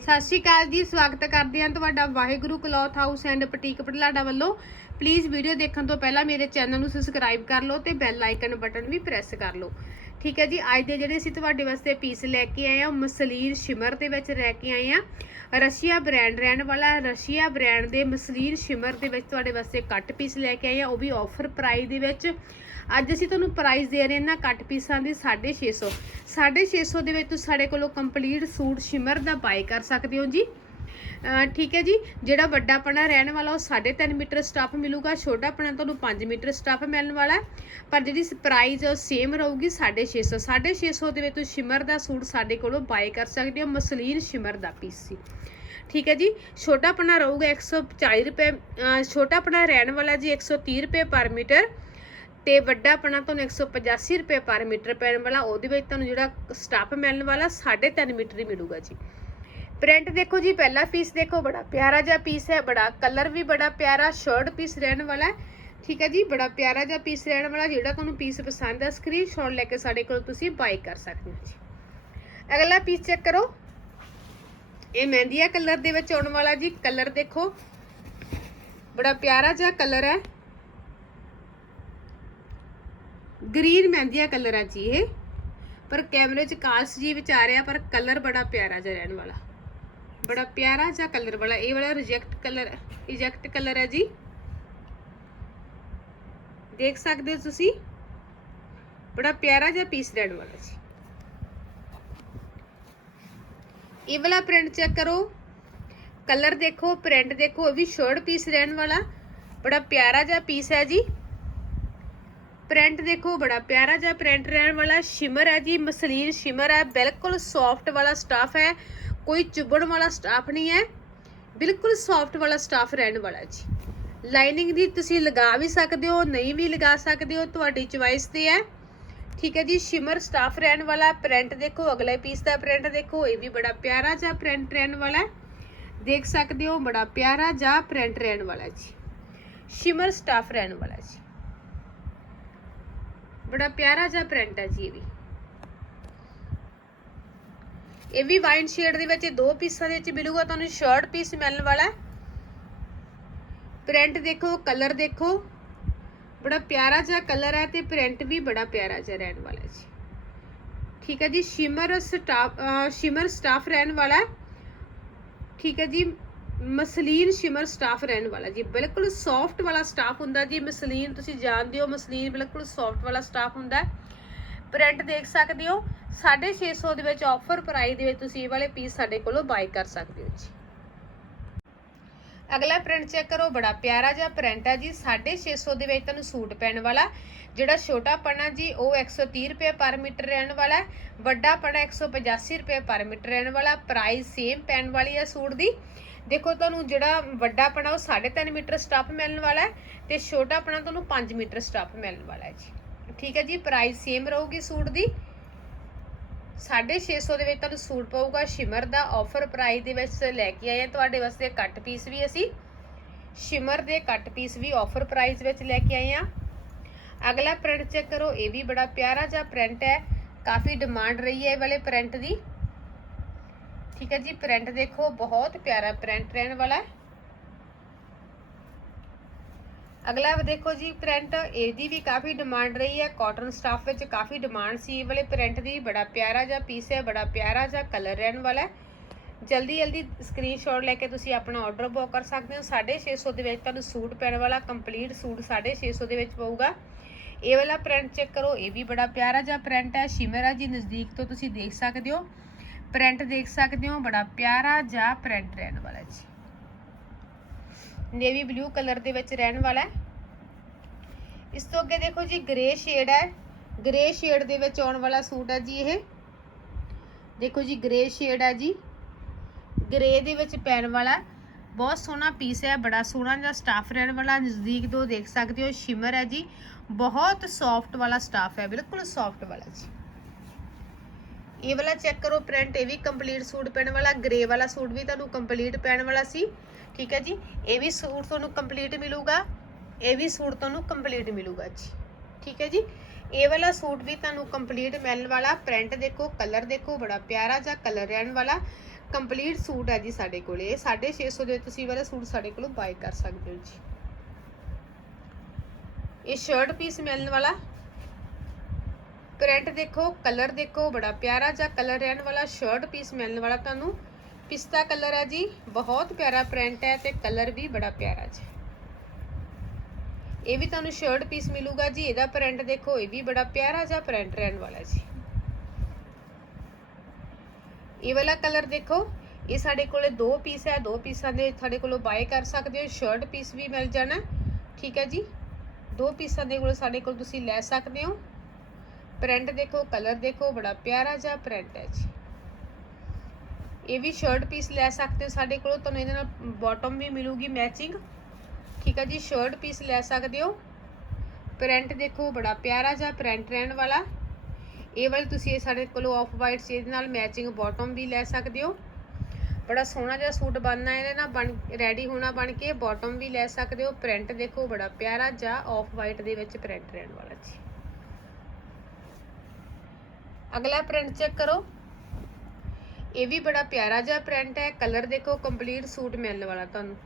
ਸਤਿ ਸ਼੍ਰੀ ਅਕਾਲ ਜੀ, ਸਵਾਗਤ ਕਰਦੇ ਹਾਂ ਤੁਹਾਡਾ Waheguru cloth house and boutique ਪਟਲਾਡਾ ਵੱਲੋਂ। ਪਲੀਜ਼ ਵੀਡੀਓ ਦੇਖਣ ਤੋਂ ਪਹਿਲਾਂ ਮੇਰੇ ਚੈਨਲ ਨੂੰ ਸਬਸਕ੍ਰਾਈਬ ਕਰ ਲਓ ਤੇ ਬੈਲ ਆਈਕਨ ਬਟਨ ਵੀ ਪ੍ਰੈਸ ਕਰ ਲਓ। ਠੀਕ ਹੈ ਜੀ, ਅੱਜ ਦੇ ਜਿਹੜੇ ਅਸੀਂ ਤੁਹਾਡੇ ਵਾਸਤੇ ਪੀਸ ਲੈ ਕੇ ਆਏ ਹਾਂ ਮਸਲੀਨ ਸ਼ਿਮਰ ਦੇ ਵਿੱਚ ਲੈ ਕੇ ਆਏ ਹਾਂ। ਰਸ਼ੀਆ ਬ੍ਰਾਂਡ ਰਹਿਣ ਵਾਲਾ, ਰਸ਼ੀਆ ਬ੍ਰਾਂਡ ਦੇ ਮਸਲੀਨ ਸ਼ਿਮਰ ਦੇ ਵਿੱਚ ਤੁਹਾਡੇ ਵਾਸਤੇ ਕੱਟ ਪੀਸ ਲੈ ਕੇ ਆਏ ਹਾਂ, ਉਹ ਵੀ ਆਫਰ ਪ੍ਰਾਈਸ ਦੇ ਵਿੱਚ। ਅੱਜ ਅਸੀਂ ਤੁਹਾਨੂੰ ਪ੍ਰਾਈਸ ਦੇ ਰਹੇ ਹਾਂ ਕੱਟ ਪੀਸਾਂ ਦੀ 650 650 ਦੇ ਵਿੱਚ ਤੁਸੀਂ ਸਾਡੇ ਕੋਲੋਂ ਕੰਪਲੀਟ ਸੂਟ ਸ਼ਿਮਰ ਦਾ ਬਾਈ ਕਰ ਸਕਦੇ ਹੋ ਜੀ। ਠੀਕ ਹੈ ਜੀ, ਜਿਹੜਾ ਵੱਡਾ ਪਣਾ ਰਹਿਣ ਵਾਲਾ ਉਹ 3.5 ਮੀਟਰ ਸਟਾਫ ਮਿਲੂਗਾ ਛੋਟਾ ਪਣਾ ਤੁਹਾਨੂੰ 5 ਮੀਟਰ ਸਟਾਫ ਮਿਲਣ ਵਾਲਾ ਪਰ ਜਿਹੜੀ ਪ੍ਰਾਈਸ ਉਹ ਸੇਮ ਰਹੂਗੀ 650 650 ਦੇ ਵਿੱਚ ਤੁਸੀਂ ਸ਼ਿਮਰ ਦਾ ਸੂਟ ਸਾਡੇ ਕੋਲੋਂ ਬਾਈ ਕਰ ਸਕਦੇ ਹੋ, ਮਸਲੀਨ ਸ਼ਿਮਰ ਦਾ ਪੀਸ ਸੀ ਠੀਕ ਹੈ ਜੀ ਛੋਟਾ ਪਣਾ ਰਹੂਗਾ 140 ਰੁਪਏ, ਅਹ ਛੋਟਾ ਪਣਾ ਰਹਿਣ ਵਾਲਾ ਜੀ 130 ਰੁਪਏ ਪਰ ਮੀਟਰ ਤੇ ਵੱਡਾ ਪਣਾ ਤੁਹਾਨੂੰ 185 ਰੁਪਏ ਪਰ ਮੀਟਰ ਪੈਣ ਵਾਲਾ, ਉਹਦੇ ਵਿੱਚ ਤੁਹਾਨੂੰ ਜਿਹੜਾ ਸਟਾਫ ਮਿਲਣ ਵਾਲਾ 3.5 ਮੀਟਰ ਹੀ ਮਿਲੂਗਾ ਜੀ। ਪ੍ਰਿੰਟ ਦੇਖੋ ਜੀ, ਪਹਿਲਾ ਪੀਸ ਦੇਖੋ, ਬੜਾ ਪਿਆਰਾ ਜਿਹਾ ਪੀਸ ਹੈ, ਬੜਾ ਕਲਰ ਵੀ ਬੜਾ ਪਿਆਰਾ ਸ਼ਰਟ ਪੀਸ ਰਹਿਣ ਵਾਲਾ ਹੈ। ਠੀਕ ਹੈ ਜੀ, ਬੜਾ ਪਿਆਰਾ ਜਿਹਾ ਪੀਸ ਰਹਿਣ ਵਾਲਾ, ਜਿਹੜਾ ਤੁਹਾਨੂੰ ਪੀਸ ਪਸੰਦ ਹੈ ਸਕਰੀਨਸ਼ਾਟ ਲੈ ਕੇ ਸਾਡੇ ਕੋਲ ਤੁਸੀਂ ਬਾਈ ਕਰ ਸਕਦੇ ਹੋ ਜੀ। ਅਗਲਾ ਪੀਸ ਚੈੱਕ ਕਰੋ। ਇਹ ਮਹਿੰਦੀਆ ਕਲਰ ਦੇ ਵਿੱਚ ਆਉਣ ਵਾਲਾ ਜੀ ਕਲਰ ਦੇਖੋ। ਬੜਾ ਪਿਆਰਾ ਜਿਹਾ ਕਲਰ ਹੈ। ਗ੍ਰੀਨ ਮਹਿੰਦੀਆ ਕਲਰ ਹੈ ਜੀ ਇਹ। ਪਰ ਕੈਮਰੇ 'ਚ ਕਾਲਸ ਜੀ ਵਿੱਚ ਆ ਰਿਹਾ ਪਰ ਕਲਰ ਬੜਾ ਪਿਆਰਾ ਜਿਹਾ ਰਹਿਣ ਵਾਲਾ। ਬੜਾ ਪਿਆਰਾ ਜਿਹਾ ਕਲਰ ਵਾਲਾ, ਇਹ ਵਾਲਾ ਰਿਜੈਕਟ ਕਲਰ ਰਿਜੈਕਟ ਕਲਰ ਹੈ ਜੀ। ਦੇਖ ਸਕਦੇ ਹੋ ਤੁਸੀਂ? ਬੜਾ ਪਿਆਰਾ ਜਿਹਾ ਪੀਸ ਰਹਿਣ ਵਾਲਾ ਜੀ। ਇਹ ਵਾਲਾ ਪ੍ਰਿੰਟ ਚੈੱਕ ਕਰੋ। ਕਲਰ ਦੇਖੋ ਪ੍ਰਿੰਟ ਦੇਖੋ, ਇਹ ਵੀ ਸ਼ਰਟ ਪੀਸ ਰਹਿਣ ਵਾਲਾ। ਬੜਾ ਪਿਆਰਾ ਜਿਹਾ ਪੀਸ ਹੈ ਜੀ। ਪ੍ਰਿੰਟ ਦੇਖੋ, ਬੜਾ ਪਿਆਰਾ ਜਿਹਾ ਪ੍ਰਿੰਟ ਰਹਿਣ ਵਾਲਾ। ਸ਼ਿਮਰ ਹੈ ਜੀ, ਮਸਲੀਨ ਸ਼ਿਮਰ ਹੈ, ਬਿਲਕੁਲ ਸੌਫਟ ਵਾਲਾ ਸਟਾਫ ਹੈ। ਕੋਈ ਚੁੱਭਣ ਵਾਲਾ ਸਟਾਫ ਨਹੀਂ ਹੈ, ਬਿਲਕੁਲ ਸੌਫਟ ਵਾਲਾ ਸਟਾਫ ਰਹਿਣ ਵਾਲਾ ਜੀ। ਲਾਈਨਿੰਗ ਦੀ ਤੁਸੀਂ ਲਗਾ ਵੀ ਸਕਦੇ ਹੋ, ਨਹੀਂ ਵੀ ਲਗਾ ਸਕਦੇ ਹੋ, ਤੁਹਾਡੀ ਚੁਆਇਸ ਤੇ ਹੈ। ਠੀਕ ਹੈ ਜੀ ਸ਼ਿਮਰ ਸਟਾਫ ਰਹਿਣ ਵਾਲਾ ਪ੍ਰਿੰਟ ਦੇਖੋ, ਅਗਲੇ ਪੀਸ ਦਾ ਪ੍ਰਿੰਟ ਦੇਖੋ, ਇਹ ਵੀ ਬੜਾ ਪਿਆਰਾ ਜਿਹਾ ਪ੍ਰਿੰਟ ਰਹਿਣ ਵਾਲਾ ਦੇਖ ਸਕਦੇ ਹੋ, ਬੜਾ ਪਿਆਰਾ ਜਿਹਾ ਪ੍ਰਿੰਟ ਰਹਿਣ ਵਾਲਾ ਜੀ। ਸ਼ਿਮਰ ਸਟਾਫ ਰਹਿਣ ਵਾਲਾ ਜੀ। ਬੜਾ ਪਿਆਰਾ ਜਿਹਾ ਪ੍ਰਿੰਟ ਹੈ ਜੀ ਇਹ ਵੀ। ਇਹ ਵੀ ਵਾਈਨ ਸ਼ੇਡ ਦੇ ਵਿੱਚ ਦੋ ਪੀਸਾਂ ਦੇ ਵਿੱਚ ਮਿਲੂਗਾ, ਤੁਹਾਨੂੰ ਸ਼ਰਟ ਪੀਸ ਮਿਲਣ ਵਾਲਾ ਪ੍ਰਿੰਟ ਦੇਖੋ ਕਲਰ ਦੇਖੋ। ਬੜਾ ਪਿਆਰਾ ਜਿਹਾ ਕਲਰ ਹੈ ਤੇ ਪ੍ਰਿੰਟ ਵੀ ਬੜਾ ਪਿਆਰਾ ਜਿਹਾ ਰਹਿਣ ਵਾਲਾ ਜੀ। ਠੀਕ ਹੈ ਜੀ ਸ਼ਿਮਰ ਸਟਾਫ ਸ਼ਿਮਰ ਸਟਾਫ ਰਹਿਣ ਵਾਲਾ ਠੀਕ ਹੈ ਜੀ, ਮਸਲੀਨ ਸ਼ਿਮਰ ਸਟਾਫ ਰਹਿਣ ਵਾਲਾ ਜੀ। ਬਿਲਕੁਲ ਸੌਫਟ ਵਾਲਾ ਸਟਾਫ ਹੁੰਦਾ ਜੀ, ਮਸਲੀਨ ਤੁਸੀਂ ਜਾਣਦੇ ਹੋ, ਮਸਲੀਨ ਬਿਲਕੁਲ ਸੌਫਟ ਵਾਲਾ ਸਟਾਫ ਹੁੰਦਾ ਪ੍ਰਿੰਟ ਦੇਖ ਸਕਦੇ ਹੋ। 650 ਦੇ ਵਿੱਚ ਆਫਰ ਪ੍ਰਾਈਸ ਦੇ ਵਿੱਚ ਤੁਸੀਂ ਇਹ ਵਾਲੇ ਪੀਸ ਸਾਡੇ ਕੋਲੋਂ ਬਾਈ ਕਰ ਸਕਦੇ ਹੋ ਜੀ। ਅਗਲਾ ਪ੍ਰਿੰਟ ਚੈੱਕ ਕਰੋ, ਬੜਾ ਪਿਆਰਾ ਜਿਹਾ ਪ੍ਰਿੰਟ ਹੈ ਜੀ। 650 ਦੇ ਵਿੱਚ ਤੁਹਾਨੂੰ ਸੂਟ ਪੈਣ ਵਾਲਾ। ਜਿਹੜਾ ਛੋਟਾ ਪਣਾ ਜੀ, ਉਹ 130 ਰੁਪਏ ਪਰ ਮੀਟਰ ਰਹਿਣ ਵਾਲਾ ਹੈ। ਵੱਡਾ ਪਣਾ 185 ਰੁਪਏ ਪਰ ਮੀਟਰ ਰਹਿਣ ਵਾਲਾ। ਪ੍ਰਾਈਸ ਸੇਮ ਪੈਣ ਵਾਲੀ ਹੈ ਸੂਟ ਦੀ। ਦੇਖੋ ਤੁਹਾਨੂੰ ਜਿਹੜਾ ਵੱਡਾ ਪਣਾ, ਉਹ 3.5 ਮੀਟਰ ਸਟਾਫ ਮਿਲਣ ਵਾਲਾ ਹੈ ਤੇ ਛੋਟਾ ਪਣਾ ਤੁਹਾਨੂੰ 5 ਮੀਟਰ ਸਟਾਫ ਮਿਲਣ ਵਾਲਾ ਹੈ ਜੀ। ਠੀਕ ਹੈ ਜੀ ਪ੍ਰਾਈਸ ਸੇਮ ਰਹੂਗੀ ਸੂਟ ਦੀ। 650 ਦੇ ਵਿੱਚ ਤੁਹਾਨੂੰ ਸੂਟ ਪਊਗਾ, ਸ਼ਿਮਰ ਦਾ ਆਫਰ ਪ੍ਰਾਈਸ ਦੇ ਵਿੱਚ ਲੈ ਕੇ ਆਏ ਆ। ਤੁਹਾਡੇ ਵਾਸਤੇ ਕੱਟ ਪੀਸ ਵੀ ਅਸੀਂ, ਸ਼ਿਮਰ ਦੇ ਕੱਟ ਪੀਸ ਵੀ ਆਫਰ ਪ੍ਰਾਈਸ ਵਿੱਚ ਲੈ ਕੇ ਆਏ ਆ। ਅਗਲਾ ਪ੍ਰਿੰਟ ਚੈੱਕ ਕਰੋ, ਇਹ ਵੀ ਬੜਾ ਪਿਆਰਾ ਜਿਹਾ ਪ੍ਰਿੰਟ ਹੈ। ਕਾਫੀ ਡਿਮਾਂਡ ਰਹੀ ਹੈ ਇਹ ਵਾਲੇ ਪ੍ਰਿੰਟ ਦੀ। ਠੀਕ ਹੈ ਜੀ ਪ੍ਰਿੰਟ ਦੇਖੋ, ਬਹੁਤ ਪਿਆਰਾ ਪ੍ਰਿੰਟ ਰਹਿਣ ਵਾਲਾ ਹੈ। ਅਗਲਾ ਦੇਖੋ ਜੀ ਪ੍ਰਿੰਟ ਇਹਦੀ ਵੀ ਕਾਫੀ ਡਿਮਾਂਡ ਰਹੀ ਹੈ ਕਾਟਨ ਸਟਾਫ ਵਿੱਚ ਕਾਫੀ ਡਿਮਾਂਡ ਸੀ। ਇਹ ਵਾਲੇ ਪ੍ਰਿੰਟ ਦੀ ਬੜਾ ਪਿਆਰਾ ਜਿਹਾ ਪੀਸ ਹੈ, ਬੜਾ ਪਿਆਰਾ ਜਿਹਾ ਕਲਰ ਰਹਿਣ ਵਾਲਾ ਹੈ। ਜਲਦੀ ਜਲਦੀ ਸਕਰੀਨਸ਼ਾਟ ਲੈ ਕੇ ਤੁਸੀਂ ਆਪਣਾ ਆਰਡਰ ਬੁੱਕ ਕਰ ਸਕਦੇ ਹੋ। 650 ਦੇ ਵਿੱਚ ਤੁਹਾਨੂੰ ਸੂਟ ਪੈਣ ਵਾਲਾ ਕੰਪਲੀਟ ਸੂਟ 650 ਦੇ ਵਿੱਚ ਪਊਗਾ। ਇਹ ਵਾਲਾ ਪ੍ਰਿੰਟ ਚੈੱਕ ਕਰੋ, ਇਹ ਵੀ ਬੜਾ ਪਿਆਰਾ ਜਿਹਾ ਪ੍ਰਿੰਟ ਹੈ। ਸ਼ਿਮਰਾ ਜੀ ਨਜ਼ਦੀਕ ਤੋਂ ਤੁਸੀਂ ਦੇਖ ਸਕਦੇ ਹੋ। ਪ੍ਰਿੰਟ ਦੇਖ ਸਕਦੇ ਹੋ, ਬੜਾ ਪਿਆਰਾ ਜਿਹਾ ਪ੍ਰਿੰਟ ਰਹਿਣ ਵਾਲਾ ਜੀ। ਨੇਵੀ ਬਲੂ ਕਲਰ ਦੇ ਵਿੱਚ ਰਹਿਣ ਵਾਲਾ ਹੈ। ਇਸ ਤੋਂ ਅੱਗੇ ਦੇਖੋ ਜੀ ਗ੍ਰੇ ਸ਼ੇਡ ਹੈ। ਗ੍ਰੇ ਸ਼ੇਡ ਦੇ ਵਿੱਚ ਆਉਣ ਵਾਲਾ ਸੂਟ ਹੈ ਜੀ ਇਹ। ਦੇਖੋ ਜੀ ਗ੍ਰੇ ਸ਼ੇਡ ਹੈ ਜੀ। ਗ੍ਰੇ ਦੇ ਵਿੱਚ ਪੈਣ ਵਾਲਾ, ਬਹੁਤ ਸੋਹਣਾ ਪੀਸ ਹੈ, ਬੜਾ ਸੋਹਣਾ ਜਿਹਾ ਸਟਾਫ ਰਹਿਣ ਵਾਲਾ, ਨਜ਼ਦੀਕ ਤੋਂ ਦੇਖ ਸਕਦੇ ਹੋ ਸ਼ਿਮਰ ਹੈ ਜੀ। ਬਹੁਤ ਸੌਫਟ ਵਾਲਾ ਸਟਾਫ ਹੈ, ਬਿਲਕੁਲ ਸੌਫਟ ਵਾਲਾ ਜੀ। ਇਹ ਵਾਲਾ ਚੈੱਕ ਕਰੋ ਪ੍ਰਿੰਟ ਇਹ ਵੀ ਕੰਪਲੀਟ ਸੂਟ ਪੈਣ ਵਾਲਾ ਗ੍ਰੇ ਵਾਲਾ ਸੂਟ ਵੀ ਤੁਹਾਨੂੰ ਕੰਪਲੀਟ ਪੈਣ ਵਾਲਾ ਸੀ, ਠੀਕ ਹੈ ਜੀ? ਇਹ ਵੀ ਸੂਟ ਤੁਹਾਨੂੰ ਕੰਪਲੀਟ ਮਿਲੂਗਾ, ਇਹ ਵੀ ਸੂਟ ਤੁਹਾਨੂੰ ਕੰਪਲੀਟ ਮਿਲੂਗਾ ਜੀ, ਠੀਕ ਹੈ ਜੀ? ਇਹ ਵਾਲਾ ਸੂਟ ਵੀ ਤੁਹਾਨੂੰ ਕੰਪਲੀਟ ਮਿਲਣ ਵਾਲਾ ਪ੍ਰਿੰਟ ਦੇਖੋ ਕਲਰ ਦੇਖੋ, ਬੜਾ ਪਿਆਰਾ ਜਿਹਾ ਕਲਰ ਰਹਿਣ ਵਾਲਾ ਕੰਪਲੀਟ ਸੂਟ ਹੈ ਜੀ ਸਾਡੇ ਕੋਲੇ। ਇਹ 650 ਦੇ ਤੁਸੀਂ ਇਹ ਵਾਲਾ ਸੂਟ ਸਾਡੇ ਕੋਲੋਂ ਬਾਈ ਕਰ ਸਕਦੇ ਹੋ ਜੀ। ਇਹ ਸ਼ਰਟ ਪੀਸ ਮਿਲਣ ਵਾਲਾ ਪ੍ਰਿੰਟ ਦੇਖੋ ਕਲਰ ਦੇਖੋ, ਬੜਾ ਪਿਆਰਾ ਜਿਹਾ ਕਲਰ ਰਹਿਣ ਵਾਲਾ ਸ਼ਰਟ ਪੀਸ ਮਿਲਣ ਵਾਲਾ ਤੁਹਾਨੂੰ। ਪਿਸਤਾ ਕਲਰ ਹੈ ਜੀ, ਬਹੁਤ ਪਿਆਰਾ ਪ੍ਰਿੰਟ ਹੈ ਤੇ ਕਲਰ ਵੀ ਬੜਾ ਪਿਆਰਾ ਜੀ। ਇਹ ਵੀ ਤੁਹਾਨੂੰ ਸ਼ਰਟ ਪੀਸ ਮਿਲੂਗਾ ਜੀ, ਇਹਦਾ ਪ੍ਰਿੰਟ ਦੇਖੋ, ਇਹ ਵੀ ਬੜਾ ਪਿਆਰਾ ਜਿਹਾ ਪ੍ਰਿੰਟ ਰਹਿਣ ਵਾਲਾ ਜੀ। ਇਹ ਵਾਲਾ ਕਲਰ ਦੇਖੋ, ਇਹ ਸਾਡੇ ਕੋਲੇ ਦੋ ਪੀਸ ਹੈ, ਦੋ ਪੀਸਾਂ ਦੇ ਤੁਹਾਡੇ ਕੋਲੋਂ ਬਾਏ ਕਰ ਸਕਦੇ ਹੋ ਸ਼ਰਟ ਪੀਸ ਵੀ ਮਿਲ ਜਾਣਾ। ਠੀਕ ਹੈ ਜੀ, ਦੋ ਪੀਸਾਂ ਦੇ ਕੋਲ ਸਾਡੇ ਕੋਲ ਤੁਸੀਂ ਲੈ ਸਕਦੇ ਹੋ। ਪ੍ਰਿੰਟ ਦੇਖੋ ਕਲਰ ਦੇਖੋ, ਬੜਾ ਪਿਆਰਾ ਜਿਹਾ ਪ੍ਰਿੰਟ ਹੈ ਜੀ। ਇਹ ਵੀ ਸ਼ਰਟ ਪੀਸ ਲੈ ਸਕਦੇ ਹੋ ਸਾਡੇ ਕੋਲੋਂ, ਤੁਹਾਨੂੰ ਇਹਦੇ ਨਾਲ ਬਾਟਮ ਵੀ ਮਿਲੂਗੀ ਮੈਚਿੰਗ ਠੀਕ ਹੈ ਜੀ ਸ਼ਰਟ ਪੀਸ ਲੈ ਸਕਦੇ ਹੋ। ਪ੍ਰਿੰਟ ਦੇਖੋ, ਬੜਾ ਪਿਆਰਾ ਜਿਹਾ ਪ੍ਰਿੰਟ ਰਹਿਣ ਵਾਲਾ। ਇਹ ਵਾਲੀ ਤੁਸੀਂ ਇਹ ਸਾਡੇ ਕੋਲੋਂ ਆਫ ਵਾਈਟ ਸੀ, ਇਹਦੇ ਨਾਲ ਮੈਚਿੰਗ ਬਾਟਮ ਵੀ ਲੈ ਸਕਦੇ ਹੋ। ਬੜਾ ਸੋਹਣਾ ਜਿਹਾ ਸੂਟ ਬਣਨਾ ਇਹਦੇ ਨਾਲ, ਬਣ ਰੈਡੀ ਹੋਣਾ ਬਣ ਕੇ ਬਾਟਮ ਵੀ ਲੈ ਸਕਦੇ ਹੋ। ਪ੍ਰਿੰਟ ਦੇਖੋ, ਬੜਾ ਪਿਆਰਾ ਜਿਹਾ ਆਫ ਵਾਈਟ ਦੇ ਵਿੱਚ ਪ੍ਰਿੰਟ ਰਹਿਣ ਵਾਲਾ ਜੀ। ਅਗਲਾ ਪ੍ਰਿੰਟ ਚੈੱਕ ਕਰੋ। ਇਹ ਵੀ ਬੜਾ ਪਿਆਰਾ ਜਿਹਾ ਪ੍ਰਿੰਟ ਹੈ। ਕਲਰ ਦੇਖੋ ਕੰਪਲੀਟ ਸੂਟ ਮਿਲਣ ਵਾਲਾ ਤੁਹਾਨੂੰ।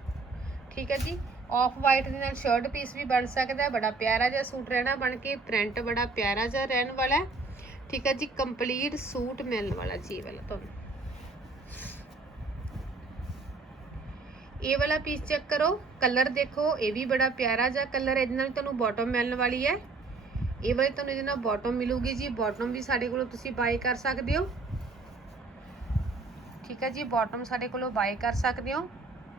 ਠੀਕ ਹੈ ਜੀ? ਆਫ ਵਾਈਟ ਦੇ ਨਾਲ ਸ਼ਰਟ ਪੀਸ ਵੀ ਬਣ ਸਕਦਾ ਬੜਾ ਪਿਆਰਾ ਜਿਹਾ ਸੂਟ ਰਹਿਣਾ ਬਣ ਕੇ ਪ੍ਰਿੰਟ ਬੜਾ ਪਿਆਰਾ ਜਿਹਾ ਰਹਿਣ ਵਾਲਾ ਹੈ। ਠੀਕ ਹੈ ਜੀ? ਕੰਪਲੀਟ ਸੂਟ ਮਿਲਣ ਵਾਲਾ ਜੀ ਇਹ ਵਾਲਾ ਤੁਹਾਨੂੰ। ਇਹ ਵਾਲਾ ਪੀਸ ਚੈੱਕ ਕਰੋ। ਕਲਰ ਦੇਖੋ, ਇਹ ਵੀ ਬੜਾ ਪਿਆਰਾ ਜਿਹਾ ਕਲਰ ਇਹਦੇ ਨਾਲ ਤੁਹਾਨੂੰ ਬਾਟਮ ਮਿਲਣ ਵਾਲੀ ਹੈ। ਇਹ ਵਾਲੀ ਤੁਹਾਨੂੰ ਇਹਦੇ ਨਾਲ ਬਾਟਮ ਮਿਲੂਗੀ ਜੀ। ਬਾਟਮ ਵੀ ਸਾਡੇ ਕੋਲੋਂ ਤੁਸੀਂ ਬਾਏ ਕਰ ਸਕਦੇ ਹੋ। ਠੀਕ ਹੈ ਜੀ ਬਾਟਮ ਸਾਡੇ ਕੋਲੋਂ ਬਾਏ ਕਰ ਸਕਦੇ ਹੋ।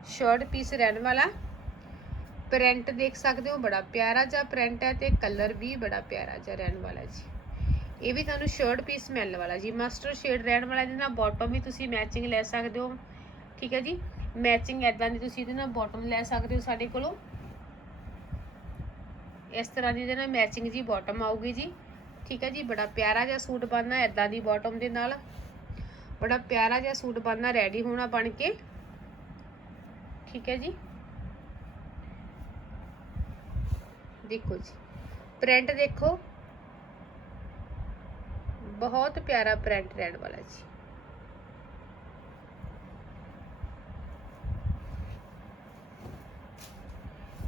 ਸ਼ਰਟ ਪੀਸ ਰਹਿਣ ਵਾਲਾ। ਪ੍ਰਿੰਟ ਦੇਖ ਸਕਦੇ ਹੋ, ਬੜਾ ਪਿਆਰਾ ਜਿਹਾ ਪ੍ਰਿੰਟ ਹੈ ਤੇ ਕਲਰ ਵੀ ਬੜਾ ਪਿਆਰਾ ਜਿਹਾ ਰਹਿਣ ਵਾਲਾ ਜੀ। ਇਹ ਵੀ ਤੁਹਾਨੂੰ ਸ਼ਰਟ ਪੀਸ ਮਿਲਣ ਵਾਲਾ ਜੀ। ਮਸਟਰ ਸ਼ੇਡ ਰਹਿਣ ਵਾਲਾ ਇਹਦੇ ਨਾਲ ਬਾਟਮ ਵੀ ਤੁਸੀਂ ਮੈਚਿੰਗ ਲੈ ਸਕਦੇ ਹੋ। ਠੀਕ ਹੈ ਜੀ ਮੈਚਿੰਗ ਐਦਾਂ ਦੀ ਤੁਸੀਂ ਇਹਦੇ ਨਾਲ ਬਾਟਮ ਲੈ ਸਕਦੇ ਹੋ ਸਾਡੇ ਕੋਲੋਂ। ਇਸ ਤਰ੍ਹਾਂ ਦੀ ਇਹਦੇ ਨਾਲ ਮੈਚਿੰਗ ਜੀ ਬਾਟਮ ਆਊਗੀ ਜੀ। ਠੀਕ ਹੈ ਜੀ, ਬੜਾ ਪਿਆਰਾ ਜਿਹਾ ਸੂਟ ਬਣਨਾ ਐਦਾਂ ਦੀ ਬਾਟਮ ਦੇ ਨਾਲ। ਬੜਾ ਪਿਆਰਾ ਜਿਹਾ ਸੂਟ ਬਣਨਾ ਰੈਡੀ ਹੋਣਾ ਬਣ ਕੇ। ਠੀਕ ਹੈ ਜੀ। ਦੇਖੋ ਜੀ ਪ੍ਰਿੰਟ ਦੇਖੋ। ਬਹੁਤ ਪਿਆਰਾ ਪ੍ਰਿੰਟ ਰਹਿਣ ਵਾਲਾ ਜੀ।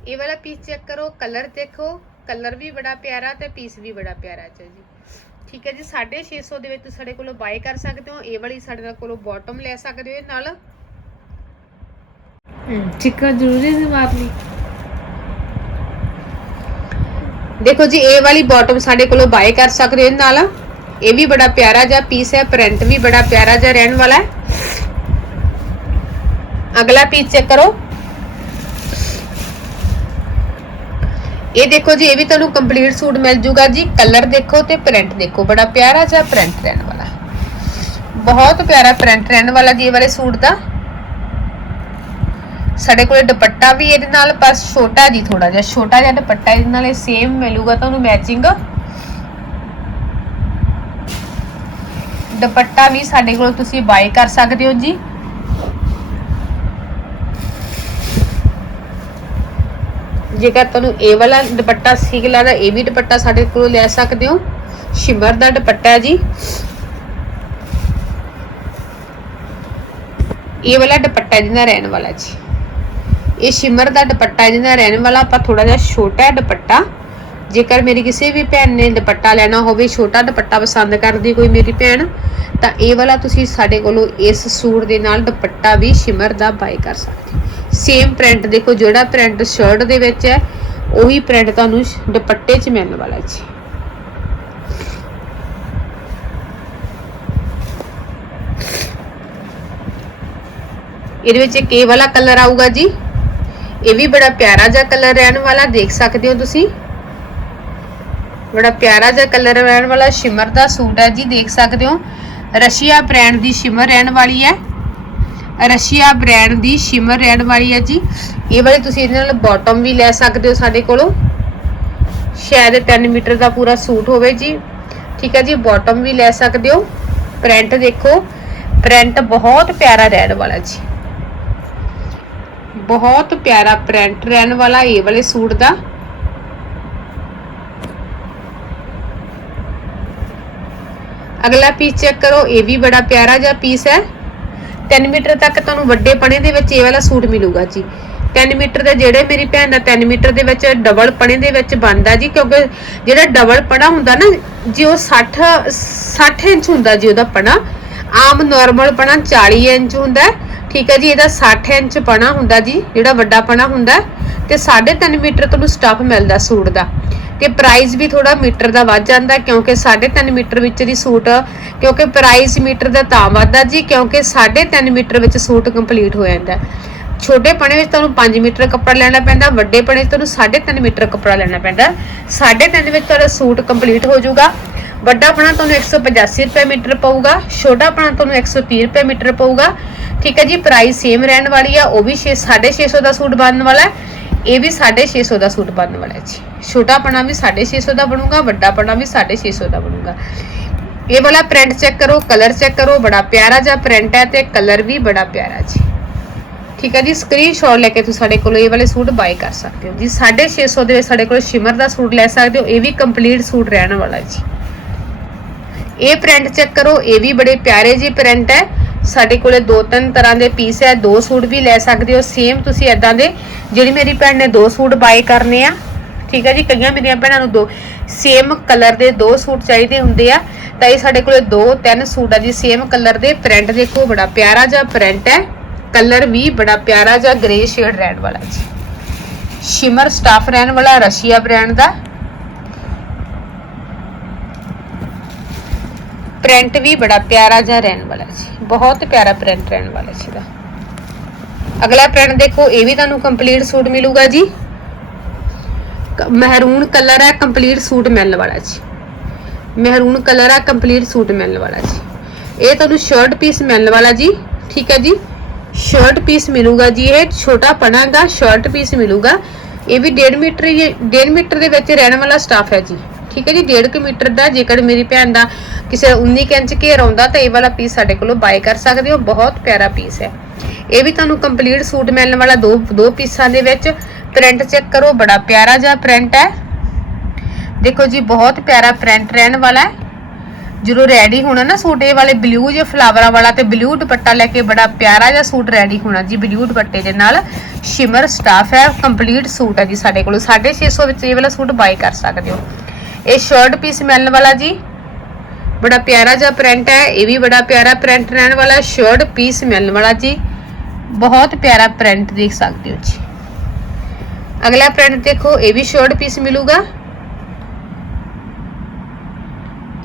ਇਹ ਵਾਲਾ ਪੀਸ ਚੈੱਕ ਕਰੋ ਕਲਰ ਦੇਖੋ ਕਲਰ ਵੀ ਬੜਾ ਪਿਆਰਾ ਤੇ ਪੀਸ ਵੀ ਬੜਾ ਪਿਆਰਾ ਹੈ ਜੀ। ਠੀਕ ਹੈ ਜੀ 650 ਦੇ ਵਿੱਚ ਤੁਸੀਂ ਸਾਡੇ ਕੋਲੋਂ ਬਾਏ ਕਰ ਸਕਦੇ ਹੋ। ਇਹ ਵਾਲੀ ਸਾਡੇ ਕੋਲੋਂ ਬਾਟਮ ਲੈ ਸਕਦੇ ਹੋ ਇਹ ਨਾਲ। ਚਿੱਕਾ ਜ਼ਰੂਰੀ ਸੀ ਮਾਰਨੀ ਦੇਖੋ ਜੀ ਇਹ ਵਾਲੀ ਬਾਟਮ ਸਾਡੇ ਕੋਲੋਂ ਬਾਏ ਕਰ ਸਕਦੇ ਹੋ ਇਹ ਨਾਲ। ਇਹ ਵੀ ਬੜਾ ਪਿਆਰਾ ਜਿਹਾ ਪੀਸ ਹੈ ਪ੍ਰਿੰਟ ਵੀ ਬੜਾ ਪਿਆਰਾ ਜਿਹਾ ਰਹਿਣ ਵਾਲਾ ਹੈ। ਅਗਲਾ ਪੀਸ ਚੈੱਕ ਕਰੋ। ਇਹ ਦੇਖੋ ਜੀ, ਇਹ ਵੀ ਤੁਹਾਨੂੰ ਕੰਪਲੀਟ ਸੂਟ ਮਿਲ ਜੂਗਾ ਜੀ। ਕਲਰ ਦੇਖੋ ਤੇ ਪ੍ਰਿੰਟ ਦੇਖੋ। ਬੜਾ ਪਿਆਰਾ ਜਿਹਾ ਪ੍ਰਿੰਟ ਰਹਿਣ ਵਾਲਾ। ਬਹੁਤ ਪਿਆਰਾ ਪ੍ਰਿੰਟ ਰਹਿਣ ਵਾਲਾ ਜੀ ਇਹ ਵਾਲੇ ਸੂਟ ਦਾ। ਸਾਡੇ ਕੋਲੇ ਦੁਪੱਟਾ ਵੀ ਇਹਦੇ ਨਾਲ, ਬਸ ਛੋਟਾ ਜੀ ਥੋੜਾ ਜਿਹਾ। ਛੋਟਾ ਜਿਹਾ ਦੁਪੱਟਾ ਇਹਦੇ ਨਾਲ ਇਹ ਸੇਮ ਮਿਲੂਗਾ ਤੁਹਾਨੂੰ ਮੈਚਿੰਗ ਦੁਪੱਟਾ ਵੀ ਸਾਡੇ ਕੋਲ ਤੁਸੀਂ ਬਾਈ ਕਰ ਸਕਦੇ ਹੋ ਜੀ। ਜੇਕਰ ਤੁਹਾਨੂੰ ਇਹ ਵਾਲਾ ਦੁਪੱਟਾ ਠੀਕ ਲੱਗਦਾ, ਇਹ ਵੀ ਦੁਪੱਟਾ ਸਾਡੇ ਕੋਲੋਂ ਲੈ ਸਕਦੇ ਹੋ। ਸ਼ਿਮਰ ਦਾ ਦੁਪੱਟਾ ਹੈ ਜੀ। ਇਹ ਵਾਲਾ ਦੁਪੱਟਾ ਜਿਹਦਾ ਰਹਿਣ ਵਾਲਾ ਜੀ। ਇਹ ਸ਼ਿਮਰ ਦਾ ਦੁਪੱਟਾ ਜਿਹਦਾ ਰਹਿਣ ਵਾਲਾ, ਆਪਾਂ ਥੋੜਾ ਜਿਹਾ ਛੋਟਾ ਹੈ ਦੁਪੱਟਾ। ਜੇਕਰ ਮੇਰੀ ਕਿਸੇ ਵੀ ਭੈਣ ਨੇ ਦੁਪੱਟਾ ਲੈਣਾ ਹੋਵੇ, ਛੋਟਾ ਦੁਪੱਟਾ ਪਸੰਦ ਕਰਦੀ ਕੋਈ ਮੇਰੀ ਭੈਣ, ਤਾਂ ਇਹ ਵਾਲਾ ਤੁਸੀਂ ਸਾਡੇ ਕੋਲੋਂ ਇਸ ਸੂਟ ਦੇ ਨਾਲ ਦੁਪੱਟਾ ਵੀ ਸ਼ਿਮਰ ਦਾ ਬਾਈ ਕਰ ਸਕਦੇ ਹੋ। ਸੇਮ ਪ੍ਰਿੰਟ ਦੇਖੋ ਜਿਹੜਾ ਪ੍ਰਿੰਟ ਸ਼ਰਟ ਦੇ ਵਿੱਚ ਹੈ, ਉਹੀ ਪ੍ਰਿੰਟ ਤੁਹਾਨੂੰ ਦੁਪੱਟੇ 'ਚ ਮਿਲਣ ਵਾਲਾ ਜੀ। ਇਹਦੇ ਵਿੱਚ ਇੱਕ ਇਹ ਵਾਲਾ ਕਲਰ ਆਊਗਾ ਜੀ। ਇਹ ਵੀ ਬੜਾ ਪਿਆਰਾ ਜਿਹਾ ਕਲਰ ਰਹਿਣ ਵਾਲਾ, ਦੇਖ ਸਕਦੇ ਹੋ ਤੁਸੀਂ। ਬੜਾ ਪਿਆਰਾ ਜਿਹਾ ਕਲਰ ਰਹਿਣ ਵਾਲਾ ਸ਼ਿਮਰ ਦਾ ਸੂਟ ਹੈ ਜੀ, ਦੇਖ ਸਕਦੇ ਹੋ। ਰਸ਼ੀਆ ਬ੍ਰਾਂਡ ਦੀ ਸ਼ਿਮਰ ਰਹਿਣ ਵਾਲੀ ਹੈ। ਰਸ਼ੀਆ ਬ੍ਰਾਂਡ ਦੀ ਸ਼ਿਮਰ ਰਹਿਣ ਵਾਲੀ ਹੈ ਜੀ ਇਹ ਵਾਲੀ ਤੁਸੀਂ ਇਹਦੇ ਨਾਲ ਬਾਟਮ ਵੀ ਲੈ ਸਕਦੇ ਹੋ ਸਾਡੇ ਕੋਲੋਂ ਸ਼ਾਇਦ 3 ਮੀਟਰ ਦਾ ਪੂਰਾ ਸੂਟ ਹੋਵੇ ਜੀ ਠੀਕ ਹੈ ਜੀ ਬਾਟਮ ਵੀ ਲੈ ਸਕਦੇ ਹੋ ਪ੍ਰਿੰਟ ਦੇਖੋ ਪ੍ਰਿੰਟ ਬਹੁਤ ਪਿਆਰਾ ਰਹਿਣ ਵਾਲਾ ਜੀ ਬਹੁਤ ਪਿਆਰਾ ਪ੍ਰਿੰਟ ਰਹਿਣ ਵਾਲਾ ਇਹ ਵਾਲੇ ਸੂਟ ਦਾ ਅਗਲਾ ਪੀਸ ਚੈੱਕ ਕਰੋ ਇਹ ਵੀ ਬੜਾ ਪਿਆਰਾ ਜਿਹਾ ਪੀਸ ਹੈ 3 ਮੀਟਰ ਤੱਕ ਤੁਹਾਨੂੰ ਵੱਡੇ ਪਣੇ ਦੇ ਵਿੱਚ ਇਹ ਵਾਲਾ ਸੂਟ ਮਿਲੂਗਾ ਜੀ 3 ਮੀਟਰ ਦੇ ਜਿਹੜੇ ਮੇਰੀ ਭੈਣ ਦਾ 3 ਮੀਟਰ ਦੇ ਵਿੱਚ ਡਬਲ ਪਣੇ ਦੇ ਵਿੱਚ ਬਣਦਾ ਜੀ, ਕਿਉਂਕਿ ਜਿਹੜਾ ਡਬਲ ਪਣਾ ਹੁੰਦਾ ਨਾ, ਜੀ ਉਹ 60 60 ਇੰਚ ਹੁੰਦਾ ਜੀ ਉਹਦਾ ਪਣਾ ਆਮ ਨਾਰਮਲ ਪਣਾ 40 ਇੰਚ ਹੁੰਦਾ, ਠੀਕ ਹੈ ਜੀ, ਇਹਦਾ 60 ਇੰਚ ਪਣਾ ਹੁੰਦਾ ਜੀ, ਜਿਹੜਾ ਵੱਡਾ ਪਣਾ ਹੁੰਦਾ ਹੈ। ਤੇ 3.5 ਮੀਟਰ ਤੁਹਾਨੂੰ ਸਟਫ ਮਿਲਦਾ ਸੂਟ ਦਾ ਤੇ ਪ੍ਰਾਈਸ ਵੀ ਥੋੜਾ ਮੀਟਰ ਦਾ ਵੱਧ ਜਾਂਦਾ ਹੈ, ਕਿਉਂਕਿ 3.5 ਮੀਟਰ ਵਿੱਚ ਦੀ ਸੂਟ, ਕਿਉਂਕਿ ਪ੍ਰਾਈਸ ਮੀਟਰ ਦਾ ਤਾਂ ਵੱਧਦਾ ਜੀ, ਕਿਉਂਕਿ 3.5 ਮੀਟਰ ਵਿੱਚ ਸੂਟ ਕੰਪਲੀਟ ਹੋ ਜਾਂਦਾ ਹੈ। ਛੋਟੇ ਪਣੇ ਵਿੱਚ ਤੁਹਾਨੂੰ 5 ਮੀਟਰ ਕੱਪੜਾ ਲੈਣਾ ਪੈਂਦਾ, ਵੱਡੇ ਪਣੇ ਵਿੱਚ ਤੁਹਾਨੂੰ 3.5 ਮੀਟਰ ਕੱਪੜਾ ਲੈਣਾ ਪੈਂਦਾ 3.5 ਵਿੱਚ ਤੁਹਾਡਾ ਸੂਟ ਕੰਪਲੀਟ ਹੋ ਜਾਊਗਾ। ਵੱਡਾ ਪਣਾ ਤੁਹਾਨੂੰ 185 ਰੁਪਏ ਮੀਟਰ ਪਊਗਾ, ਛੋਟਾ ਪਣਾ ਤੁਹਾਨੂੰ 130 ਰੁਪਏ ਮੀਟਰ ਪਊਗਾ। ਠੀਕ ਹੈ ਜੀ ਪ੍ਰਾਈਸ ਸੇਮ ਰਹਿਣ ਵਾਲੀ ਆ, ਉਹ ਵੀ 6 650 ਦਾ ਸੂਟ ਬਣਨ ਵਾਲਾ ਹੈ। ਇਹ ਵੀ 650 ਦਾ ਸੂਟ ਬਣਨ ਵਾਲਾ ਹੈ ਜੀ ਛੋਟਾ ਪਣਾ ਵੀ 650 ਦਾ ਬਣੂਗਾ ਵੱਡਾ ਪਣਾ ਵੀ 650 ਦਾ ਬਣੂਗਾ। ਇਹ ਵਾਲਾ ਪ੍ਰਿੰਟ ਚੈੱਕ ਕਰੋ ਕਲਰ ਚੈੱਕ ਕਰੋ, ਬੜਾ ਪਿਆਰਾ ਜਿਹਾ ਪ੍ਰਿੰਟ ਹੈ ਤੇ ਕਲਰ ਵੀ ਬੜਾ ਪਿਆਰਾ ਜੀ। ਠੀਕ ਹੈ ਜੀ ਸਕਰੀਨਸ਼ਾਟ ਲੈ ਕੇ ਤੁਸੀਂ ਸਾਡੇ ਕੋਲੋਂ ਇਹ ਵਾਲੇ ਸੂਟ ਬਾਈ ਕਰ ਸਕਦੇ ਹੋ ਜੀ। 650 ਦੇ ਵਿੱਚ ਸਾਡੇ ਕੋਲ ਸ਼ਿਮਰ ਦਾ ਸੂਟ ਲੈ ਸਕਦੇ ਹੋ, ਇਹ ਵੀ ਕੰਪਲੀਟ ਸੂਟ ਰਹਿਣ ਵਾਲਾ ਜੀ। ਇਹ ਪ੍ਰਿੰਟ ਚੈੱਕ ਕਰੋ, ਇਹ ਵੀ ਬੜੇ ਪਿਆਰੇ ਜੀ ਪ੍ਰਿੰਟ ਹੈ। ਸਾਡੇ ਕੋਲੇ ਦੋ ਤਿੰਨ ਤਰ੍ਹਾਂ ਦੇ ਪੀਸ ਹੈ, ਦੋ ਸੂਟ ਵੀ ਲੈ ਸਕਦੇ ਹੋ। ਸੇਮ ਤੁਸੀਂ ਐਦਾਂ ਦੇ, ਜਿਹੜੀ ਮੇਰੀ ਭੈਣ ਨੇ ਦੋ ਸੂਟ ਬਾਏ ਕਰਨੇ ਆ, ਠੀਕ ਹੈ ਜੀ? ਕਈਆਂ ਮੇਰੀਆਂ ਭੈਣਾਂ ਨੂੰ ਦੋ ਸੇਮ ਕਲਰ ਦੇ ਦੋ ਸੂਟ ਚਾਹੀਦੇ ਹੁੰਦੇ ਆ। ਤਾਂ ਇਹ ਸਾਡੇ ਕੋਲੇ ਦੋ ਤਿੰਨ ਸੂਟ ਆ ਜੀ ਸੇਮ ਕਲਰ ਦੇ। ਪ੍ਰਿੰਟ ਦੇਖੋ, ਬੜਾ ਪਿਆਰਾ ਜਿਹਾ ਪ੍ਰਿੰਟ ਹੈ। ਕਲਰ ਵੀ ਬੜਾ ਪਿਆਰਾ ਜਿਹਾ ਗ੍ਰੇ ਸ਼ੇਡ ਰਹਿਣ ਵਾਲਾ ਜੀ। ਸ਼ਿਮਰ ਸਟਾਫ ਰਹਿਣ ਵਾਲਾ ਰਸ਼ੀਆ ਬ੍ਰਾਂਡ ਦਾ। ਪ੍ਰਿੰਟ ਵੀ ਬੜਾ ਪਿਆਰਾ ਜਿਹਾ ਰਹਿਣ ਵਾਲਾ ਜੀ। ਬਹੁਤ ਪਿਆਰਾ ਪ੍ਰਿੰਟ ਰਹਿਣ ਵਾਲਾ ਜੀ ਦਾ ਅਗਲਾ ਪ੍ਰਿੰਟ ਦੇਖੋ, ਇਹ ਵੀ ਤੁਹਾਨੂੰ ਕੰਪਲੀਟ ਸੂਟ ਮਿਲੂਗਾ ਜੀ। ਮਹਿਰੂਨ ਕਲਰ ਹੈ ਕੰਪਲੀਟ ਸੂਟ ਮਿਲਣ ਵਾਲਾ ਜੀ। ਮਹਿਰੂਨ ਕਲਰ ਹੈ ਕੰਪਲੀਟ ਸੂਟ ਮਿਲਣ ਵਾਲਾ ਜੀ। ਇਹ ਤੁਹਾਨੂੰ ਸ਼ਰਟ ਪੀਸ ਮਿਲਣ ਵਾਲਾ ਜੀ, ਠੀਕ ਹੈ ਜੀ? ਸ਼ਰਟ ਪੀਸ ਮਿਲੂਗਾ ਜੀ ਇਹ, ਛੋਟਾ ਪਣਾਗਾ ਸ਼ਰਟ ਪੀਸ ਮਿਲੂਗਾ। ਇਹ ਵੀ 1.5 ਮੀਟਰ ਹੀ 1.5 ਮੀਟਰ ਦੇ ਵਿੱਚ ਰਹਿਣ ਵਾਲਾ ਸਟਾਫ ਹੈ ਜੀ। ਠੀਕ ਹੈ ਜੀ 1.5 ਮੀਟਰ ਦਾ, ਜੇਕਰ ਮੇਰੀ ਭੈਣ ਦਾ ਕਿਸੇ 19 ਇੰਚ ਘੇਰ ਆਉਂਦਾ, ਤਾਂ ਇਹ ਵਾਲਾ ਪੀਸ ਸਾਡੇ ਕੋਲੋਂ ਬਾਈ ਕਰ ਸਕਦੇ ਹੋ। ਬਹੁਤ ਪਿਆਰਾ ਪੀਸ ਹੈ। ਇਹ ਵੀ ਤੁਹਾਨੂੰ ਕੰਪਲੀਟ ਸੂਟ ਮਿਲਣ ਵਾਲਾ ਦੋ ਦੋ ਪੀਸਾਂ ਦੇ ਵਿੱਚ। ਪ੍ਰਿੰਟ ਚੈੱਕ ਕਰੋ, ਬੜਾ ਪਿਆਰਾ ਜਿਹਾ ਪ੍ਰਿੰਟ ਹੈ। ਦੇਖੋ ਜੀ, ਬਹੁਤ ਪਿਆਰਾ ਪ੍ਰਿੰਟ ਰਹਿਣ ਵਾਲਾ ਹੈ। ਜਦੋਂ ਰੈਡੀ ਹੋਣਾ ਨਾ ਸੂਟ ਇਹ ਵਾਲੇ ਬਲੂ ਜਿਹੇ ਫਲਾਵਰਾਂ ਵਾਲਾ ਤੇ ਬਲੂ ਦੁਪੱਟਾ ਲੈ ਕੇ ਬੜਾ ਪਿਆਰਾ ਜਿਹਾ ਸੂਟ ਰੈਡੀ ਹੋਣਾ ਜੀ ਬਲੂ ਦੁਪੱਟੇ ਦੇ ਨਾਲ। ਸ਼ਿਮਰ ਸਟਾਫ ਹੈ ਕੰਪਲੀਟ ਸੂਟ ਹੈ ਜੀ ਸਾਡੇ ਕੋਲ। 650 ਵਿੱਚ ਇਹ ਵਾਲਾ ਸੂਟ ਬਾਈ ਕਰ ਸਕਦੇ ਹੋ। ਇਹ ਸ਼ਰਟ ਪੀਸ ਮਿਲਣ ਵਾਲਾ ਜੀ ਬੜਾ ਪਿਆਰਾ ਜਿਹਾ ਪ੍ਰਿੰਟ ਹੈ ਇਹ ਵੀ ਬੜਾ ਪਿਆਰਾ ਪ੍ਰਿੰਟ ਰਹਿਣ ਵਾਲਾ ਸ਼ਰਟ ਪੀਸ ਮਿਲਣ ਵਾਲਾ ਜੀ ਬਹੁਤ ਪਿਆਰਾ ਪ੍ਰਿੰਟ ਦੇਖ ਸਕਦੇ ਹੋ ਜੀ ਅਗਲਾ ਪ੍ਰਿੰਟ ਦੇਖੋ ਇਹ ਵੀ ਸ਼ਰਟ ਪੀਸ ਮਿਲੂਗਾ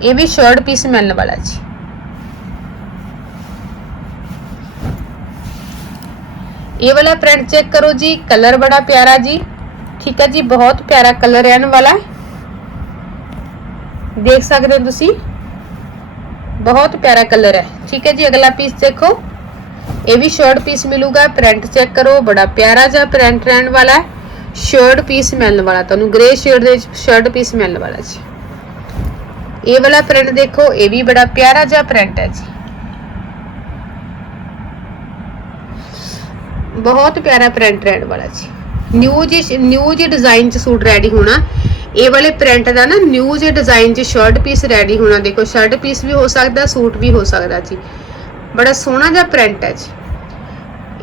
ਇਹ ਵੀ ਸ਼ਰਟ ਪੀਸ ਮਿਲਣ ਵਾਲਾ ਜੀ ਇਹ ਵਾਲਾ ਪ੍ਰਿੰਟ ਚੈੱਕ ਕਰੋ ਜੀ ਕਲਰ ਬੜਾ ਪਿਆਰਾ ਜੀ ਠੀਕ ਹੈ ਜੀ ਬਹੁਤ ਪਿਆਰਾ ਕਲਰ ਰਹਿਣ ਵਾਲਾ ਹੈ ਦੇਖ ਸਕਦੇ ਹੋ ਤੁਸੀਂ। ਬਹੁਤ ਪਿਆਰਾ ਕਲਰ ਹੈ। ਠੀਕ ਹੈ ਜੀ, ਅਗਲਾ ਪੀਸ ਦੇਖੋ। ਇਹ ਵੀ ਸ਼ਰਟ ਪੀਸ ਮਿਲੂਗਾ। ਪ੍ਰਿੰਟ ਚੈੱਕ ਕਰੋ। ਬੜਾ ਪਿਆਰਾ ਜਿਹਾ ਪ੍ਰਿੰਟ ਰਹਿਣ ਵਾਲਾ ਹੈ। ਸ਼ਰਟ ਪੀਸ ਮਿਲਣ ਵਾਲਾ। ਤੁਹਾਨੂੰ ਗ੍ਰੇ ਸ਼ੇਡ ਦੇ ਵਿੱਚ ਸ਼ਰਟ ਪੀਸ ਮਿਲਣ ਵਾਲਾ ਜੀ। ਇਹ ਵਾਲਾ ਪ੍ਰਿੰਟ ਦੇਖੋ। ਇਹ ਵੀ ਬੜਾ ਪਿਆਰਾ ਜਿਹਾ ਪ੍ਰਿੰਟ ਹੈ ਜੀ। ਬਹੁਤ ਪਿਆਰਾ ਪ੍ਰਿੰਟ ਰਹਿਣ ਵਾਲਾ ਜੀ। ਨਿਊ ਜੀ ਨਿਊ ਜੀ ਡਿਜ਼ਾਈਨ ਚ ਸੂਟ ਰੈਡੀ ਹੋਣਾ। ਇਹ ਵਾਲੇ ਪ੍ਰਿੰਟ ਦਾ ਨਾ ਨਿਊ ਜੇ ਡਿਜ਼ਾਈਨ ਚ ਸ਼ਰਟ ਪੀਸ ਰੈਡੀ ਹੋਣਾ ਦੇਖੋ ਸ਼ਰਟ ਪੀਸ ਵੀ ਹੋ ਸਕਦਾ ਸੂਟ ਵੀ ਹੋ ਸਕਦਾ ਜੀ। ਬੜਾ ਸੋਹਣਾ ਜਿਹਾ ਪ੍ਰਿੰਟ ਹੈ ਜੀ।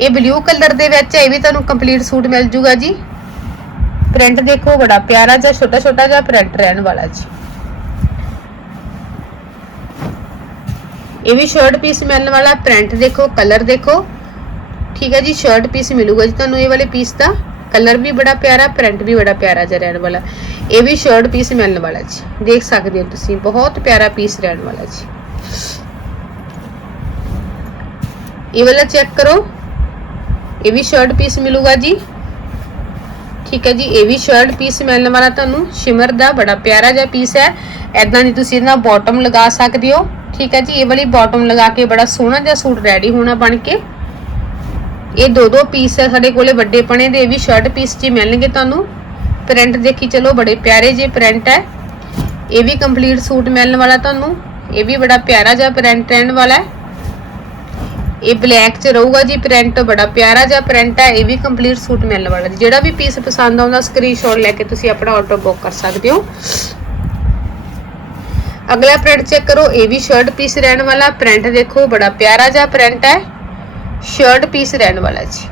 ਇਹ ਬਲੂ ਕਲਰ ਦੇ ਵਿੱਚ ਹੈ, ਇਹ ਵੀ ਤੁਹਾਨੂੰ ਕੰਪਲੀਟ ਸੂਟ ਮਿਲ ਜੂਗਾ ਜੀ। ਪ੍ਰਿੰਟ ਦੇਖੋ ਬੜਾ ਪਿਆਰਾ ਜਿਹਾ ਛੋਟਾ ਛੋਟਾ ਜਿਹਾ ਪ੍ਰਿੰਟ ਰਹਿਣ ਵਾਲਾ ਜੀ। ਇਹ ਵੀ ਸ਼ਰਟ ਪੀਸ ਮਿਲਣ ਵਾਲਾ ਪ੍ਰਿੰਟ ਦੇਖੋ ਕਲਰ ਦੇਖੋ। ਠੀਕ ਹੈ ਜੀ ਸ਼ਰਟ ਪੀਸ ਮਿਲੂਗਾ ਜੀ ਤੁਹਾਨੂੰ ਇਹ ਵਾਲੇ ਪੀਸ ਦਾ। ਕਲਰ ਵੀ ਬੜਾ ਪਿਆਰਾ, ਪ੍ਰਿੰਟ ਵੀ ਬੜਾ ਪਿਆਰਾ ਜਿਹਾ ਰਹਿਣ ਵਾਲਾ। ਇਹ ਵੀ ਸ਼ਰਟ ਪੀਸ ਮਿਲਣ ਵਾਲਾ ਜੀ। ਦੇਖ ਸਕਦੇ ਹੋ ਤੁਸੀਂ, ਬਹੁਤ ਪਿਆਰਾ ਪੀਸ ਰਹਿਣ ਵਾਲਾ ਜੀ। ਇਹ ਵਾਲਾ ਚੈੱਕ ਕਰੋ। ਇਹ ਵੀ ਸ਼ਰਟ ਪੀਸ ਮਿਲੂਗਾ ਜੀ। ਠੀਕ ਹੈ ਜੀ, ਇਹ ਵੀ ਸ਼ਰਟ ਪੀਸ ਮਿਲਣ ਵਾਲਾ ਤੁਹਾਨੂੰ। ਸ਼ਿਮਰ ਦਾ ਬੜਾ ਪਿਆਰਾ ਜਿਹਾ ਪੀਸ ਹੈ। ਐਦਾਂ ਦੀ ਤੁਸੀਂ ਇਹਦਾ ਬਾਟਮ ਲਗਾ ਸਕਦੇ ਹੋ। ਠੀਕ ਹੈ ਜੀ, ਇਹ ਵਾਲੀ ਬਾਟਮ ਲਗਾ ਕੇ ਬੜਾ ਸੋਹਣਾ ਜਿਹਾ ਸੂਟ ਰੈਡੀ ਹੋਣਾ ਬਣ ਕੇ। ਇਹ ਦੋ ਦੋ ਪੀਸ ਹੈ ਸਾਡੇ ਕੋਲੇ ਵੱਡੇ ਪਣੇ ਦੇ ਇਹ ਵੀ ਸ਼ਰਟ ਪੀਸ ਜੀ ਮਿਲਣਗੇ ਤੁਹਾਨੂੰ। ਪ੍ਰਿੰਟ ਦੇਖੀ ਚਲੋ, ਬੜੇ ਪਿਆਰੇ ਜਿਹੇ ਪ੍ਰਿੰਟ ਹੈ। ਇਹ ਵੀ ਕੰਪਲੀਟ ਸੂਟ ਮਿਲਣ ਵਾਲਾ ਤੁਹਾਨੂੰ। ਇਹ ਵੀ ਬੜਾ ਪਿਆਰਾ ਜਿਹਾ ਪ੍ਰਿੰਟ ਰਹਿਣ ਵਾਲਾ ਹੈ। ਇਹ ਬਲੈਕ ਚ ਰਹੂਗਾ ਜੀ ਪ੍ਰਿੰਟ ਬੜਾ ਪਿਆਰਾ ਜਿਹਾ ਪ੍ਰਿੰਟ ਹੈ। ਇਹ ਵੀ ਕੰਪਲੀਟ ਸੂਟ ਮਿਲਣ ਵਾਲਾ ਜਿਹੜਾ ਵੀ ਪੀਸ ਪਸੰਦ ਆਉਂਦਾ ਸਕਰੀਨਸ਼ਾਟ ਲੈ ਕੇ ਤੁਸੀਂ ਆਪਣਾ ਆਰਡਰ ਬੁੱਕ ਕਰ ਸਕਦੇ ਹੋ। ਅਗਲਾ ਪ੍ਰਿੰਟ ਚੈੱਕ ਕਰੋ। ਇਹ ਵੀ ਸ਼ਰਟ ਪੀਸ ਰਹਿਣ ਵਾਲਾ। ਪ੍ਰਿੰਟ ਦੇਖੋ, ਬੜਾ ਪਿਆਰਾ ਜਿਹਾ ਪ੍ਰਿੰਟ ਹੈ। ਸ਼ਰਟ ਪੀਸ ਰਹਿਣ ਵਾਲਾ ਜੀ।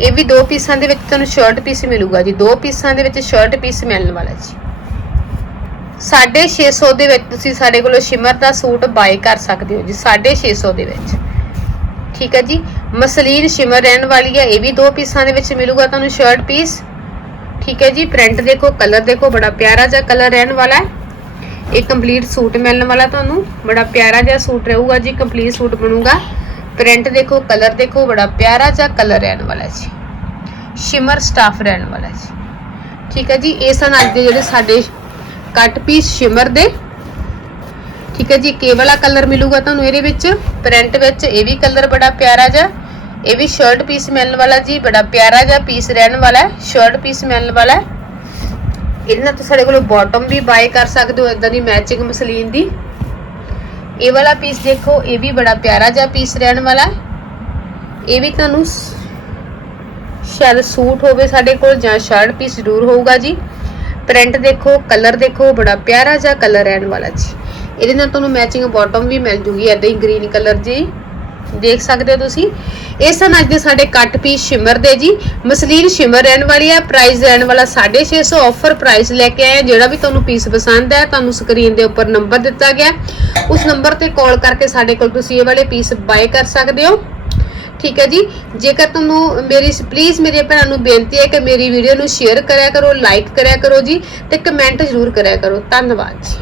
ਇਹ ਵੀ ਦੋ ਪੀਸਾਂ ਦੇ ਵਿੱਚ ਤੁਹਾਨੂੰ ਸ਼ਰਟ ਪੀਸ ਮਿਲੂਗਾ ਜੀ। ਦੋ ਪੀਸਾਂ ਦੇ ਵਿੱਚ ਸ਼ਰਟ ਪੀਸ ਮਿਲਣ ਵਾਲਾ ਜੀ। 650 ਦੇ ਵਿੱਚ ਤੁਸੀਂ ਸਾਡੇ ਕੋਲੋਂ ਸ਼ਿਮਰ ਦਾ ਸੂਟ ਬਾਈ ਕਰ ਸਕਦੇ ਹੋ ਜੀ 650 ਦੇ ਵਿੱਚ। ਠੀਕ ਹੈ ਜੀ? ਮਸਲੀਨ ਸ਼ਿਮਰ ਰਹਿਣ ਵਾਲੀ ਹੈ, ਇਹ ਵੀ ਦੋ ਪੀਸਾਂ ਦੇ ਵਿੱਚ ਮਿਲੂਗਾ ਤੁਹਾਨੂੰ ਸ਼ਰਟ ਪੀਸ। ਠੀਕ ਹੈ ਜੀ? ਪ੍ਰਿੰਟ ਦੇਖੋ, ਕਲਰ ਦੇਖੋ, ਬੜਾ ਪਿਆਰਾ ਜਿਹਾ ਕਲਰ ਰਹਿਣ ਵਾਲਾ ਹੈ। ਇਹ ਕੰਪਲੀਟ ਸੂਟ ਮਿਲਣ ਵਾਲਾ ਤੁਹਾਨੂੰ। ਬੜਾ ਪਿਆਰਾ ਜਿਹਾ ਸੂਟ ਰਹੂਗਾ ਜੀ ਕੰਪਲੀਟ ਸੂਟ ਬਣੂਗਾ। ਪ੍ਰਿੰਟ ਦੇਖੋ ਕਲਰ ਦੇਖੋ, ਬੜਾ ਪਿਆਰਾ ਜਿਹਾ ਕਲਰ ਰਹਿਣ ਵਾਲਾ ਜੀ। ਸ਼ਿਮਰ ਸਟਾਫ ਰਹਿਣ ਵਾਲਾ ਜੀ। ਠੀਕ ਹੈ ਜੀ, ਇਹ ਸਨ ਅੱਜ ਦੇ ਜਿਹੜੇ ਸਾਡੇ ਕੱਟ ਪੀਸ ਸ਼ਿਮਰ ਦੇ। ਠੀਕ ਹੈ ਜੀ ਕੇ ਵਾਲਾ ਕਲਰ ਮਿਲੂਗਾ ਤੁਹਾਨੂੰ ਇਹਦੇ ਵਿੱਚ। ਪ੍ਰਿੰਟ ਵਿੱਚ ਇਹ ਵੀ ਕਲਰ ਬੜਾ ਪਿਆਰਾ ਜਿਹਾ। ਇਹ ਵੀ ਸ਼ਰਟ ਪੀਸ ਮਿਲਣ ਵਾਲਾ ਜੀ, ਬੜਾ ਪਿਆਰਾ ਜਿਹਾ ਪੀਸ ਰਹਿਣ ਵਾਲਾ ਹੈ। ਸ਼ਰਟ ਪੀਸ ਮਿਲਣ ਵਾਲਾ ਹੈ। ਇਹਦੇ ਨਾਲ ਤੁਸੀਂ ਸਾਡੇ ਕੋਲੋਂ ਬਾਟਮ ਵੀ ਬਾਏ ਕਰ ਸਕਦੇ ਹੋ ਇਦਾਂ ਦੀ ਮੈਚਿੰਗ ਮਸਲੀਨ ਦੀ। ਇਹ ਵਾਲਾ ਪੀਸ ਦੇਖੋ, ਇਹ ਵੀ ਬੜਾ ਪਿਆਰਾ ਜਿਹਾ ਪੀਸ ਰਹਿਣ ਵਾਲਾ ਹੈ। ਇਹ ਵੀ ਤੁਹਾਨੂੰ ਸ਼ਾਇਦ ਸੂਟ ਹੋਵੇ ਸਾਡੇ ਕੋਲ ਜਾਂ ਸ਼ਰਟ ਪੀਸ ਜ਼ਰੂਰ ਹੋਊਗਾ ਜੀ। ਪ੍ਰਿੰਟ ਦੇਖੋ ਕਲਰ ਦੇਖੋ, ਬੜਾ ਪਿਆਰਾ ਜਿਹਾ ਕਲਰ ਰਹਿਣ ਵਾਲਾ ਜੀ। ਇਹਦੇ ਨਾਲ ਤੁਹਾਨੂੰ ਮੈਚਿੰਗ ਬਾਟਮ ਵੀ ਮਿਲ ਜੂਗੀ ਐਦਾਂ ਹੀ ਗ੍ਰੀਨ ਕਲਰ ਜੀ। ਦੇਖ ਸਕਦੇ ਹੋ ਤੁਸੀਂ। ਇਹ ਸਨ ਅੱਜ ਦੇ ਸਾਡੇ ਕੱਟ ਪੀਸ ਸ਼ਿਮਰ ਦੇ ਜੀ। ਮਸਲੀਨ ਸ਼ਿਮਰ ਰਹਿਣ ਵਾਲੀ ਹੈ। ਪ੍ਰਾਈਸ ਰਹਿਣ ਵਾਲਾ 650 ਆਫਰ ਪ੍ਰਾਈਸ ਲੈ ਕੇ ਆਏ ਜਿਹੜਾ ਵੀ ਤੁਹਾਨੂੰ ਪੀਸ ਪਸੰਦ ਹੈ, ਤੁਹਾਨੂੰ ਸਕਰੀਨ ਦੇ ਉੱਪਰ ਨੰਬਰ ਦਿੱਤਾ ਗਿਆ ਉਸ ਨੰਬਰ ਤੇ ਕਾਲ ਕਰਕੇ ਸਾਡੇ ਕੋਲ ਤੁਸੀਂ ਇਹ ਵਾਲੇ ਪੀਸ ਬਾਏ ਕਰ ਸਕਦੇ ਹੋ। ਠੀਕ ਹੈ ਜੀ। ਜੇਕਰ ਤੁਹਾਨੂੰ ਮੇਰੀ ਪਲੀਜ਼ ਮੇਰੇ ਭੈਣਾਂ ਨੂੰ ਬੇਨਤੀ ਹੈ ਕਿ ਮੇਰੀ ਵੀਡੀਓ ਨੂੰ ਸ਼ੇਅਰ ਕਰਿਆ ਕਰੋ ਲਾਈਕ ਕਰਿਆ ਕਰੋ ਜੀ ਤੇ ਕਮੈਂਟ ਜ਼ਰੂਰ ਕਰਿਆ ਕਰੋ। ਧੰਨਵਾਦ ਜੀ।